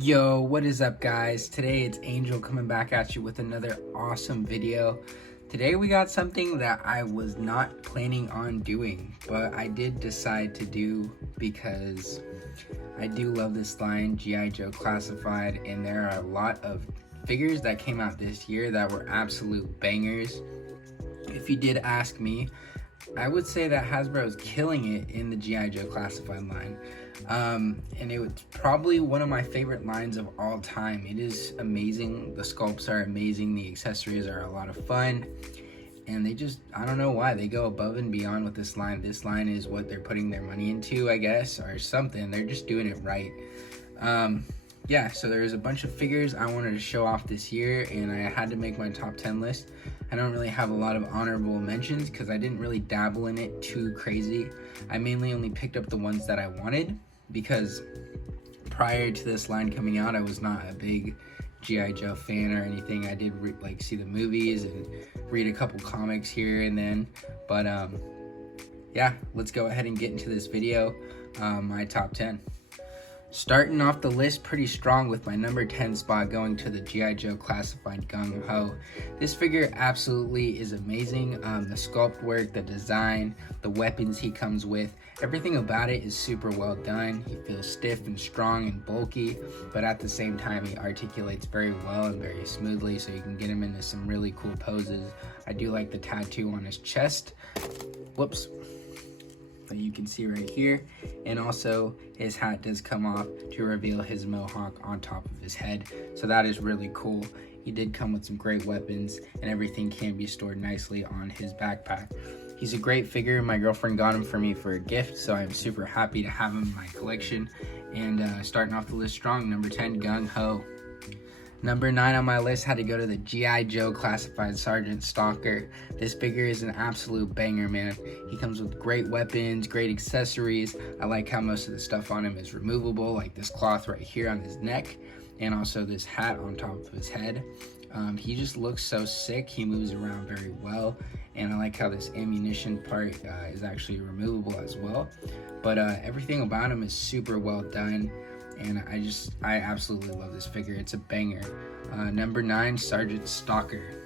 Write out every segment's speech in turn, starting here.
Yo, what is up, guys? Today it's Angel coming back at you with another awesome video. Today we got something that I was not planning on doing, but I did decide to do because I do love this line, G.I. Joe Classified, and there are a lot of figures that came out this year that were absolute bangers. If you did ask me, I would say that Hasbro is killing it in the G.I. Joe Classified line. And it was probably one of my favorite lines of all time. It is amazing. The sculpts are amazing. The accessories are a lot of fun. And they just, I don't know why, they go above and beyond with this line. This line is what they're putting their money into, I guess, or something. They're just doing it right. Yeah, so there's a bunch of figures I wanted to show off this year, and I had to make my top 10 list. I don't really have a lot of honorable mentions because I didn't really dabble in it too crazy. I mainly only picked up the ones that I wanted because prior to this line coming out, I was not a big G.I. Joe fan or anything. I did see the movies and read a couple comics here and then, but yeah, let's go ahead and get into this video. My top 10. Starting off the list pretty strong with my number 10 spot going to the G.I. Joe Classified Gung Ho. This figure absolutely is amazing. The sculpt work, the design, the weapons he comes with, everything about it is super well done. He feels stiff and strong and bulky, but at the same time he articulates very well and very smoothly, so you can get him into some really cool poses. I do like the tattoo on his chest. Whoops. That you can see right here, and also his hat does come off to reveal his mohawk on top of his head, so that is really cool. He did come with some great weapons, and everything can be stored nicely on his backpack. He's a great figure. My girlfriend got him for me for a gift, so I'm super happy to have him in my collection. And starting off the list strong, number 10, Gung Ho. Number 9 on my list had to go to the G.I. Joe Classified Sergeant Stalker. This figure is an absolute banger, man. He comes with great weapons, great accessories. I like how most of the stuff on him is removable, like this cloth right here on his neck, and also this hat on top of his head. He just looks so sick. He moves around very well, and I like how this ammunition part is actually removable as well. But everything about him is super well done. And I absolutely love this figure. It's a banger. Number 9, Sergeant Stalker.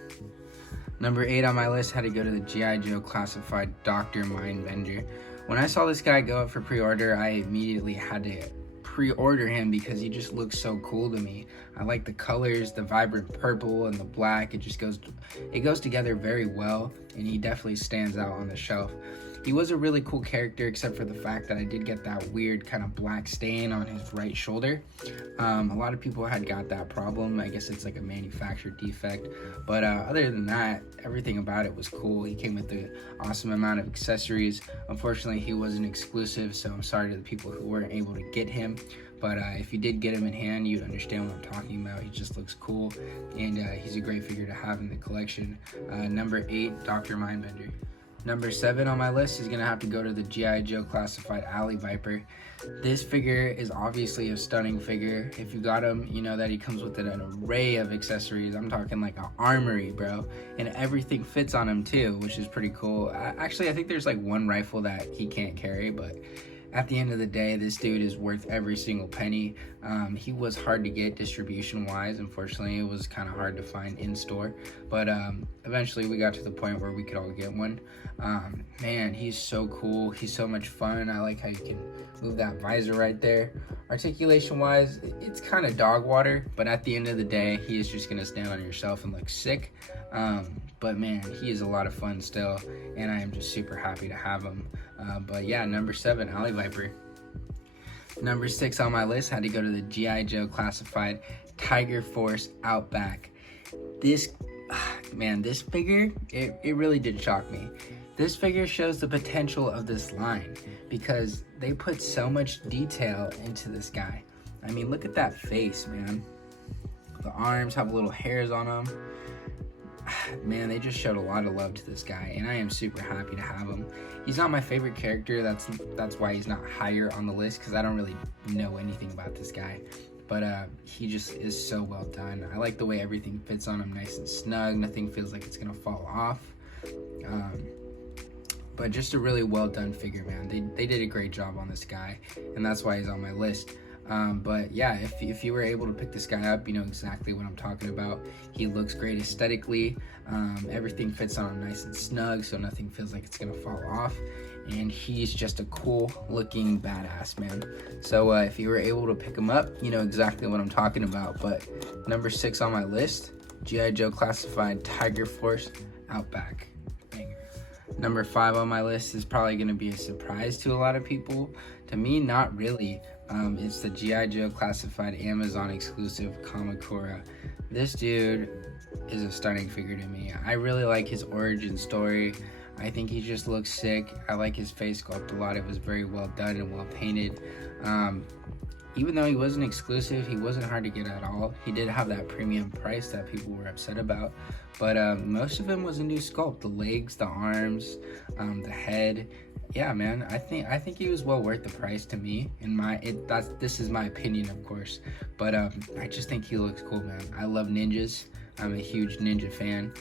Number 8 on my list had to go to the G.I. Joe Classified Dr. Mindbender. When I saw this guy go up for pre-order, I immediately had to pre-order him because he just looks so cool to me. I like the colors, the vibrant purple and the black. It goes together very well, and he definitely stands out on the shelf. He was a really cool character, except for the fact that I did get that weird kind of black stain on his right shoulder. A lot of people had got that problem. I guess it's like a manufactured defect. But other than that, everything about it was cool. He came with an awesome amount of accessories. Unfortunately, he wasn't exclusive, so I'm sorry to the people who weren't able to get him. But if you did get him in hand, you'd understand what I'm talking about. He just looks cool, and he's a great figure to have in the collection. Number 8, Dr. Mindbender. Number 7 on my list is going to have to go to the G.I. Joe Classified Alley Viper. This figure is obviously a stunning figure. If you got him, you know that he comes with an array of accessories. I'm talking like an armory, bro. And everything fits on him too, which is pretty cool. Actually, I think there's like one rifle that he can't carry, but at the end of the day, this dude is worth every single penny. He was hard to get distribution-wise. Unfortunately, it was kind of hard to find in-store. But eventually, we got to the point where we could all get one. Man, he's so cool. He's so much fun. I like how you can move that visor right there. Articulation-wise, it's kind of dog water. But at the end of the day, he is just going to stand on your shelf and look sick. But man, he is a lot of fun still. And I am just super happy to have him. But yeah, number 7, Alley Viper. Number 6 on my list had to go to the G.I. Joe Classified Tiger Force Outback. This figure, it really did shock me. This figure shows the potential of this line because they put so much detail into this guy. I mean, look at that face, man. The arms have little hairs on them. Man, they just showed a lot of love to this guy, and I am super happy to have him. He's not my favorite character. That's why he's not higher on the list, because I don't really know anything about this guy. But he just is so well done. I like the way everything fits on him nice and snug. Nothing feels like it's gonna fall off. But just a really well done figure, man. They did a great job on this guy, and that's why he's on my list. But yeah, if you were able to pick this guy up, you know exactly what I'm talking about. He looks great aesthetically. Everything fits on him nice and snug, so nothing feels like it's gonna fall off. And he's just a cool looking badass, man. So if you were able to pick him up, you know exactly what I'm talking about. But number 6 on my list, G.I. Joe Classified Tiger Force Outback. Banger. Number 5 on my list is probably going to be a surprise to a lot of people. To me, not really. It's the G.I. Joe Classified Amazon exclusive Kamakura. This dude is a stunning figure to me. I really like his origin story. I think he just looks sick. I like his face sculpt a lot. It was very well done and well painted. Even though he wasn't exclusive, he wasn't hard to get at all. He did have that premium price that people were upset about, but most of him was a new sculpt. The legs, the arms, the head. Yeah, man, I think he was well worth the price to me. This is my opinion, of course, but I just think he looks cool, man. I love ninjas. I'm a huge ninja fan.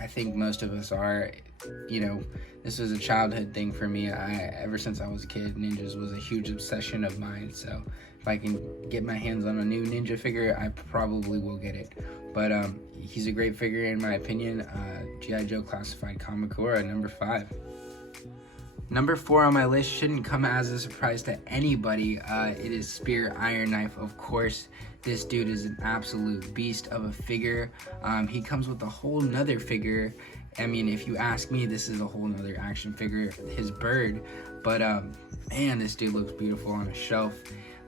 I think most of us are. You know, this was a childhood thing for me. Ever since I was a kid, ninjas was a huge obsession of mine. So if I can get my hands on a new ninja figure, I probably will get it. But he's a great figure in my opinion. G.I. Joe Classified Kamakura, number 5. Number 4 on my list shouldn't come as a surprise to anybody. It is Spear Iron Knife, of course. This dude is an absolute beast of a figure. He comes with a whole nother figure. I mean, if you ask me, this is a whole nother action figure, his bird. But man, this dude looks beautiful on a shelf.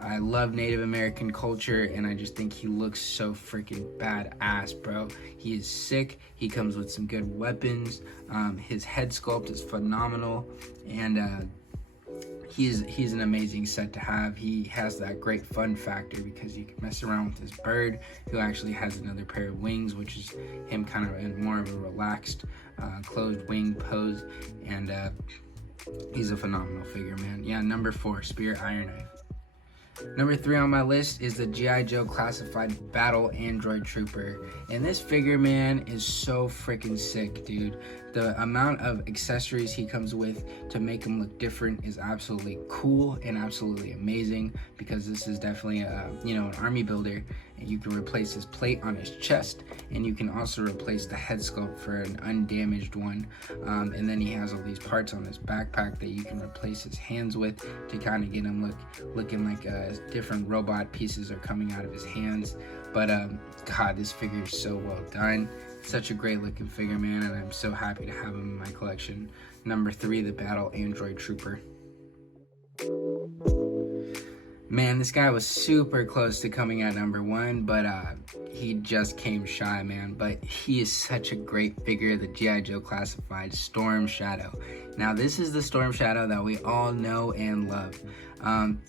I love Native American culture, and I just think he looks so freaking badass, bro. He is sick. He comes with some good weapons. His head sculpt is phenomenal, and he's an amazing set to have. He has that great fun factor because you can mess around with this bird, who actually has another pair of wings, which is him kind of in more of a relaxed, closed wing pose, and he's a phenomenal figure, man. Yeah, number 4, Spear Iron Knife. Number 3 on my list is the G.I. Joe Classified Battle Android Trooper. And this figure, man, is so freaking sick, dude. The amount of accessories he comes with to make him look different is absolutely cool and absolutely amazing, because this is definitely an army builder. And you can replace his plate on his chest, and you can also replace the head sculpt for an undamaged one. And then he has all these parts on his backpack that you can replace his hands with to kind of get him looking like different robot pieces are coming out of his hands. But God, this figure is so well done. Such a great looking figure, man, and I'm so happy to have him in my collection. Number 3, the Battle Android Trooper. Man, this guy was super close to coming at number 1, but he just came shy, man. But he is such a great figure, the G.I. Joe Classified Storm Shadow. Now, this is the Storm Shadow that we all know and love.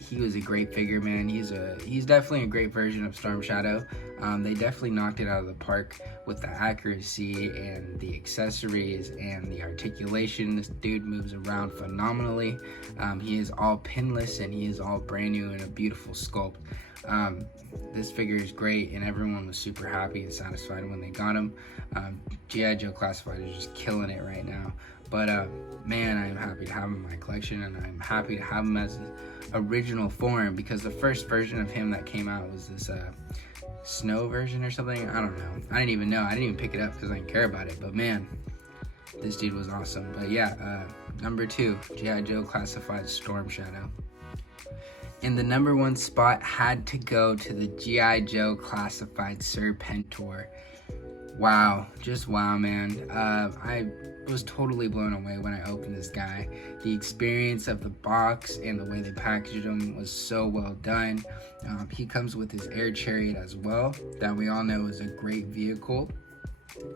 He was a great figure, man. He's definitely a great version of Storm Shadow. They definitely knocked it out of the park with the accuracy and the accessories and the articulation. This dude moves around phenomenally. He is all pinless, and he is all brand new and a beautiful sculpt. This figure is great, and everyone was super happy and satisfied when they got him. G.I. Joe Classified is just killing it right now. But man, I'm happy to have him in my collection, and I'm happy to have him as an original form, because the first version of him that came out was this snow version or something. I don't know. I didn't even know. I didn't even pick it up because I didn't care about it. But man, this dude was awesome. But yeah, number 2, G.I. Joe Classified Storm Shadow. And the number 1 spot had to go to the G.I. Joe Classified Sir Pentor. Wow, just wow, man. I was totally blown away when I opened this guy. The experience of the box and the way they packaged him was so well done. He comes with his air chariot as well, that we all know is a great vehicle,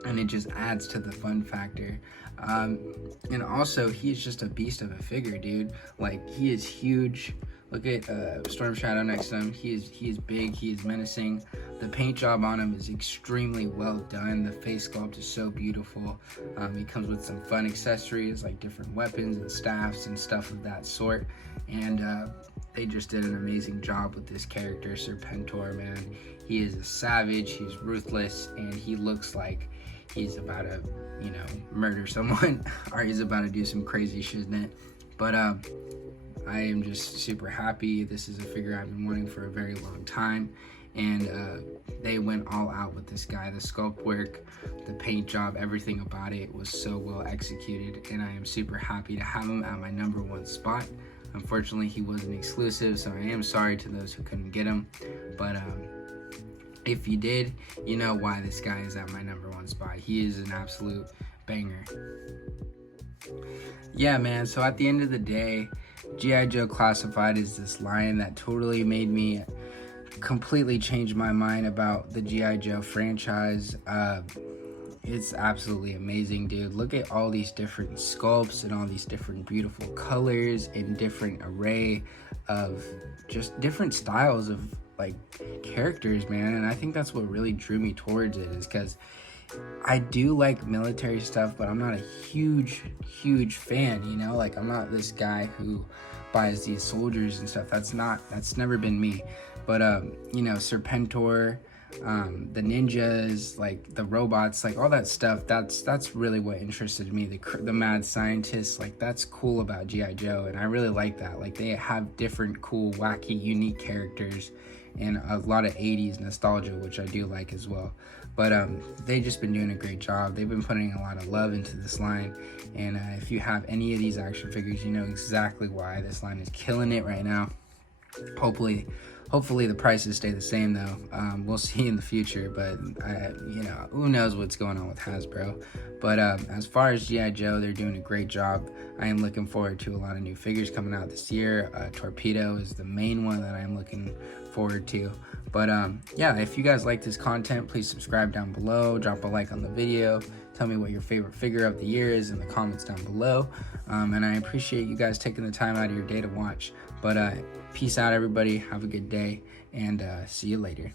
and it just adds to the fun factor. And also, he's just a beast of a figure, dude. Like, he is huge. Look at Storm Shadow next to him. He is big. He is menacing. The paint job on him is extremely well done. The face sculpt is so beautiful. He comes with some fun accessories like different weapons and staffs and stuff of that sort. And they just did an amazing job with this character, Sir Pentor, man. He is a savage. He's ruthless, and he looks like he's about to, murder someone, or he's about to do some crazy shit in it. But I am just super happy. This is a figure I've been wanting for a very long time, and they went all out with this guy. The sculpt work, the paint job, everything about it was so well executed, and I am super happy to have him at my #1 spot. Unfortunately, he wasn't exclusive, so I am sorry to those who couldn't get him, but if you did, you know why this guy is at my #1 spot. He is an absolute banger. Yeah, man, so at the end of the day, G.I. Joe Classified is this line that totally made me completely change my mind about the G.I. Joe franchise. It's absolutely amazing, dude. Look at all these different sculpts and all these different beautiful colors and different array of just different styles of like characters, man. And I think that's what really drew me towards it, is because I do like military stuff, but I'm not a huge fan, you know? Like, I'm not this guy who buys these soldiers and stuff. That's never been me. But you know, Sir Pentor, the ninjas, like the robots, like all that stuff, that's really what interested me. The mad scientists, like that's cool about G.I. Joe, and I really like that. Like, they have different cool, wacky, unique characters and a lot of 80s nostalgia, which I do like as well. But they've just been doing a great job. They've been putting a lot of love into this line, and if you have any of these action figures, you know exactly why. This line is killing it right now. Hopefully the prices stay the same though. We'll see in the future, but you know, who knows what's going on with Hasbro. But as far as G.I. Joe, they're doing a great job. I am looking forward to a lot of new figures coming out this year. Torpedo is the main one that I'm looking forward to. But yeah, if you guys like this content, please subscribe down below, drop a like on the video, tell me what your favorite figure of the year is in the comments down below. And I appreciate you guys taking the time out of your day to watch. But peace out, everybody. Have a good day, and see you later.